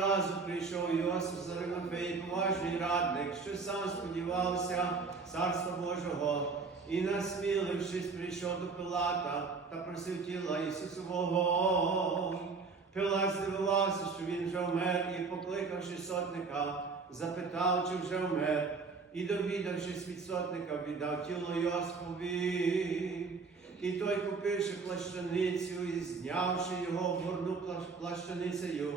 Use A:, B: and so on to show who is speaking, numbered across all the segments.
A: разу прийшов Йосиф з Аримафеї, поважний радник, що сам сподівався царства Божого, і, насмілившись, прийшов до Пилата та просив тіла Ісусового. Пилат здивувався, що він вже вмер, і, покликавши сотника, запитав, чи вже вмер, і, довідавшись від сотника, віддав тіло Йосифові. І той, купивши плащаницю і знявши його, в горну плащаницею,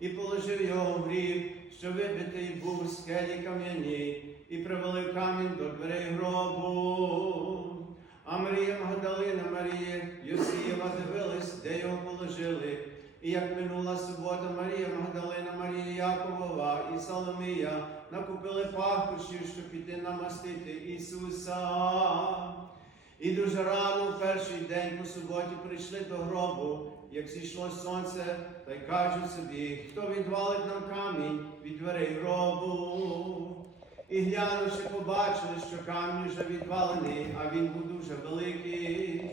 A: і положив його в гріб, що вибитий був у скелі кам'яні, і привалив камінь до дверей гробу. А Марія Магдалина, Марія Йосієва дивилась, де його положили. І як минула субота, Марія Магдалина, Марія Яковова і Соломія накупили пахощів, щоб піти намастити Ісуса. І дуже рано в перший день по суботі прийшли до гробу, як зійшло сонце, та й кажуть собі, хто відвалить нам камінь від дверей гробу. І глянувши, побачили, що камінь вже відвалений, а він був дуже великий.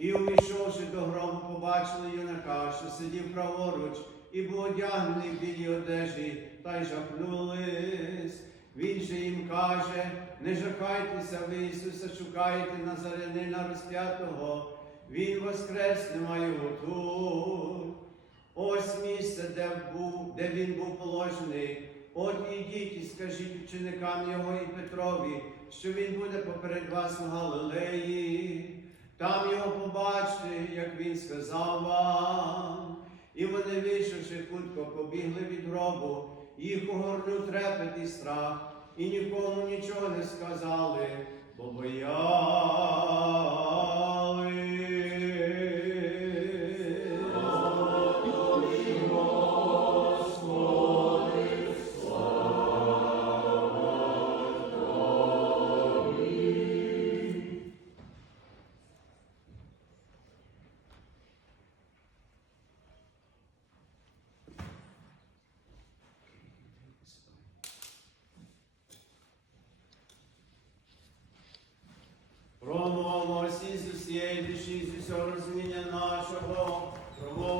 A: І увійшовши до гробу, побачили юнака, що сидів праворуч, і був одягнений в білій одежі, та й жахнулись. Він каже, не жахайтеся, ви Ісуса шукаєте Назарянина розп'ятого, Він воскрес, немає його тут. Ось місце, де, був, де він був положений. От ідіть і скажіть ученикам його і Петрові, що він буде поперед вас у Галилеї. Там його побачите, як він сказав вам. І вони, вийшовши хутко, побігли від гробу, їх огорнув трепет і страх, і нікому нічого не сказали, бо боялись. Усієї душі, з усього розуміння нашого, промовимо